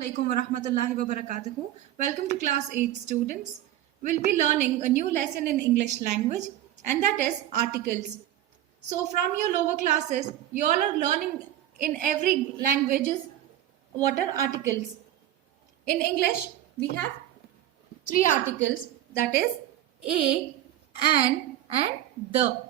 Assalamualaikum warahmatullahi wabarakatuh. Welcome to class 8 students. We'll be learning a new lesson in English language, and that is articles. So from your lower classes, you all are learning in every languages what are articles. In English, we have three articles, that is a, and the.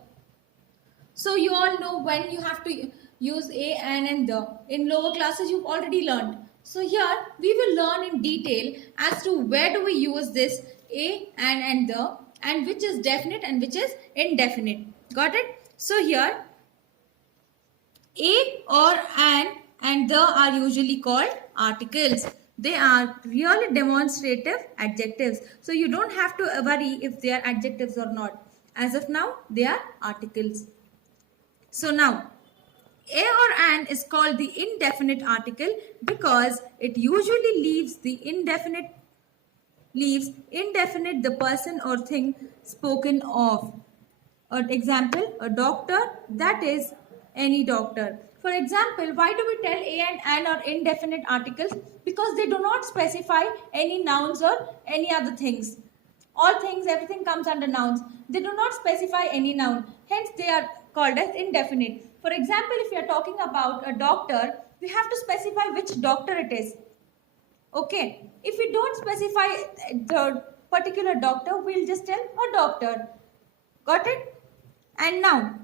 So you all know when you have to use a, and the. In lower classes you've already learned. So here we will learn in detail as to where do we use this a, and the, and which is definite and which is indefinite. Got it? So here a or and the are usually called articles. They are really demonstrative adjectives. So you don't have to worry if they are adjectives or not. As of now, they are articles. So now, a or an is called the indefinite article because it usually leaves indefinite the person or thing spoken of. An example, a doctor, that is any doctor. For example, why do we tell a and an are indefinite articles? Because they do not specify any nouns or any other things. All things, everything comes under nouns. They do not specify any noun. Hence, they are called as indefinite. For example, if you are talking about a doctor, we have to specify which doctor it is. Okay. If we don't specify the particular doctor, we'll just tell a doctor. Got it? And now,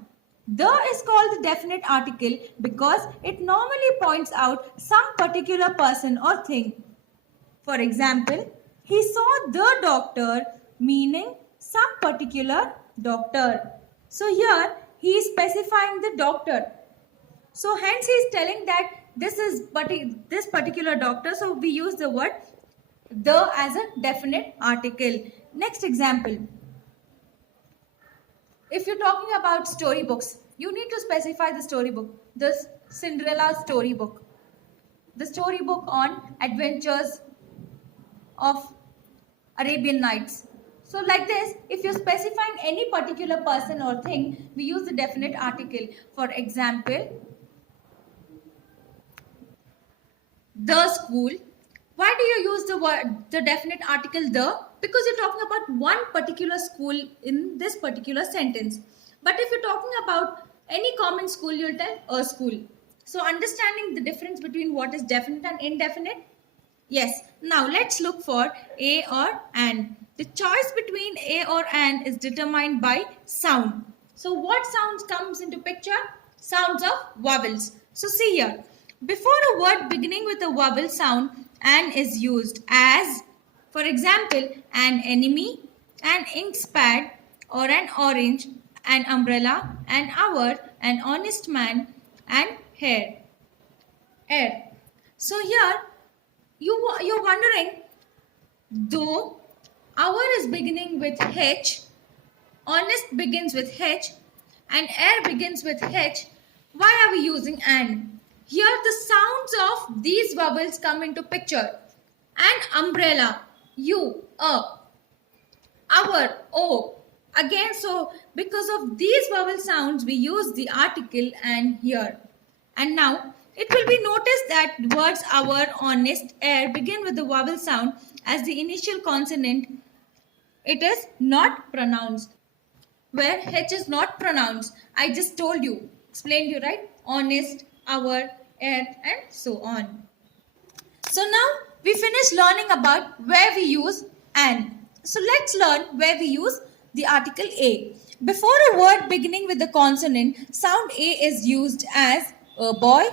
the is called the definite article because it normally points out some particular person or thing. For example, he saw the doctor, meaning some particular doctor. So here he is specifying the doctor. So hence he is telling that this is this particular doctor. So we use the word the as a definite article. Next example. If you're talking about storybooks, you need to specify the storybook. The Cinderella storybook. The storybook on adventures of Arabian Nights. So like this, if you're specifying any particular person or thing, we use the definite article. For example, the school. Why do you use the definite article the? Because you're talking about one particular school in this particular sentence. But if you're talking about any common school, you'll tell a school. So understanding the difference between what is definite and indefinite? Yes. Now let's look for a or an. The choice between a or an is determined by sound. So what sounds comes into picture? Sounds of vowels. So see here. Before a word beginning with a vowel sound, an is used as, for example, an enemy, an inkspad, or an orange, an umbrella, an hour, an honest man, and hair. Air. So here, you're wondering, though hour is beginning with H, honest begins with H, and air begins with H, why are we using an? Here the sounds of these vowels come into picture. An umbrella, U, A. Hour, O. Again, so because of these vowel sounds, we use the article and here. And now, it will be noticed that words hour, honest, air begin with the vowel sound as the initial consonant. It is not pronounced. Where H is not pronounced. I just told you, explained you, right? Honest, hour, air, and so on. So now we finished learning about where we use an. So let's learn where we use the article a. Before a word beginning with the consonant, sound a is used as a boy,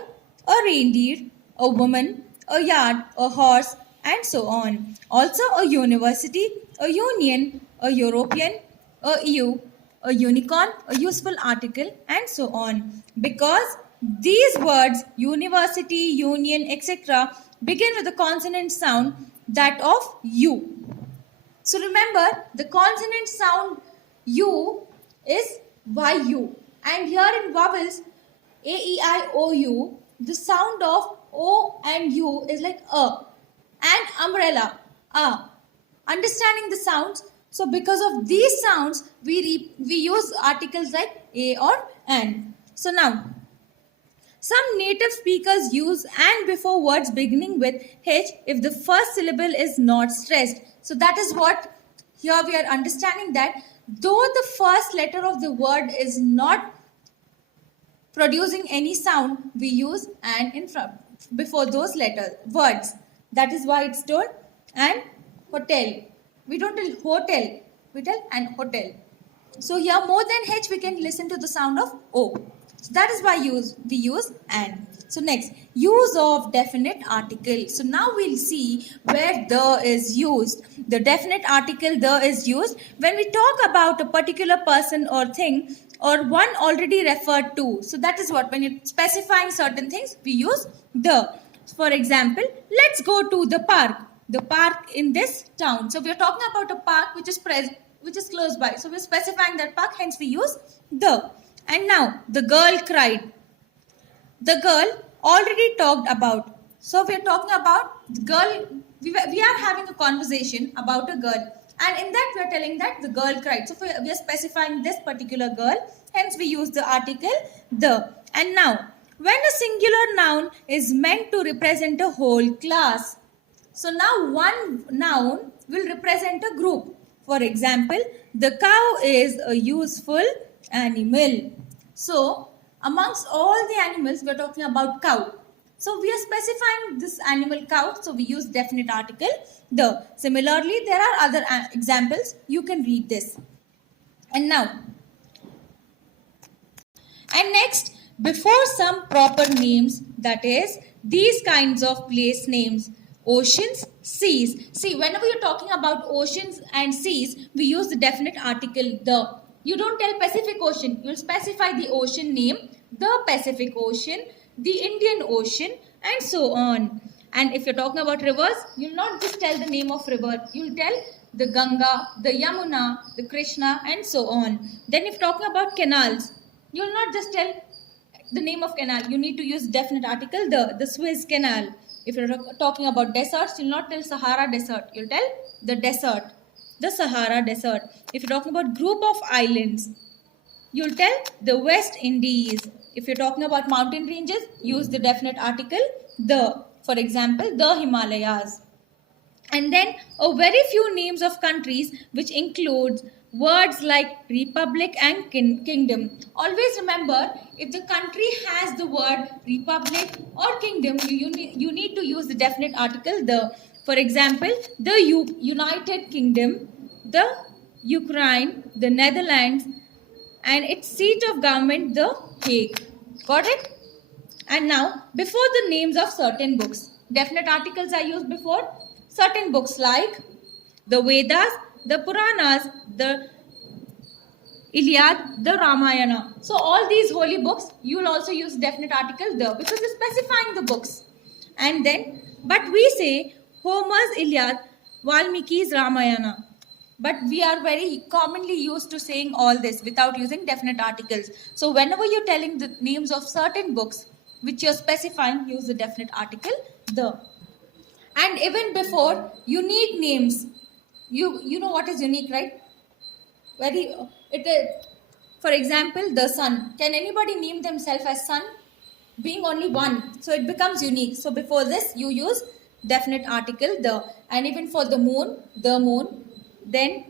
a reindeer, a woman, a yard, a horse, and so on. Also a university, a union, a European, a EU, a unicorn, a useful article, and so on. Because these words, university, union, etc., begin with the consonant sound, that of U. So remember, the consonant sound U is YU. And here in vowels, A, E, I, O, U, the sound of O and U is like A. And umbrella, A. Understanding the sounds. So because of these sounds, we use articles like a or an. So now, Some native speakers use and before words beginning with H if the first syllable is not stressed. So that is what here we are understanding, that though the first letter of the word is not producing any sound, we use and in front before those words. That is why it's told and hotel. We don't tell hotel, we tell and hotel. So here more than H we can listen to the sound of O. So that is why we use and. So next, use of definite article. So now we'll see where the is used. The definite article the is used when we talk about a particular person or thing or one already referred to. So that is what, when you're specifying certain things, we use the. For example, let's go to the park. The park in this town. So we are talking about a park which is close by. So we're specifying that park, hence we use the. And now, the girl cried. The girl already talked about. So we are talking about the girl. We are having a conversation about a girl. And in that we are telling that the girl cried. So we are specifying this particular girl. Hence we use the article the. And now, when a singular noun is meant to represent a whole class. So now one noun will represent a group. For example, the cow is a useful animal. So amongst all the animals, we are talking about cow. So we are specifying this animal cow. So we use definite article the. Similarly, there are other examples. You can read this. And now, and next, before some proper names, that is these kinds of place names, oceans, seas. See, whenever you're talking about oceans and seas, we use the definite article the. You don't tell Pacific Ocean. You'll specify the ocean name, the Pacific Ocean, the Indian Ocean, and so on. And if you're talking about rivers, you'll not just tell the name of river. You'll tell the Ganga, the Yamuna, the Krishna, and so on. Then if you're talking about canals, you'll not just tell the name of canal. You need to use definite article the Suez Canal. If you're talking about deserts, you'll not tell Sahara Desert. You'll tell the desert, the Sahara Desert. If you're talking about group of islands, you'll tell the West Indies. If you're talking about mountain ranges, use the definite article the. For example, the Himalayas. And then a very few names of countries which includes words like republic and kingdom. Always remember, if the country has the word republic or kingdom, you need to use the definite article the. For example, the United Kingdom, the Ukraine, the Netherlands, and its seat of government, the Hague. Got it? And now, before the names of certain books, definite articles are used before certain books like the Vedas, the Puranas, the Iliad, the Ramayana. So all these holy books, you will also use definite article the, because you're specifying the books. And then, but we say Homer's Iliad, Valmiki's Ramayana. But we are very commonly used to saying all this without using definite articles. So whenever you're telling the names of certain books, which you're specifying, use the definite article the. And even before, unique names. You know what is unique, right? It is. For example, the sun. Can anybody name themselves as sun? Being only one, so it becomes unique. So before this, you use definite article the. And even for the moon, then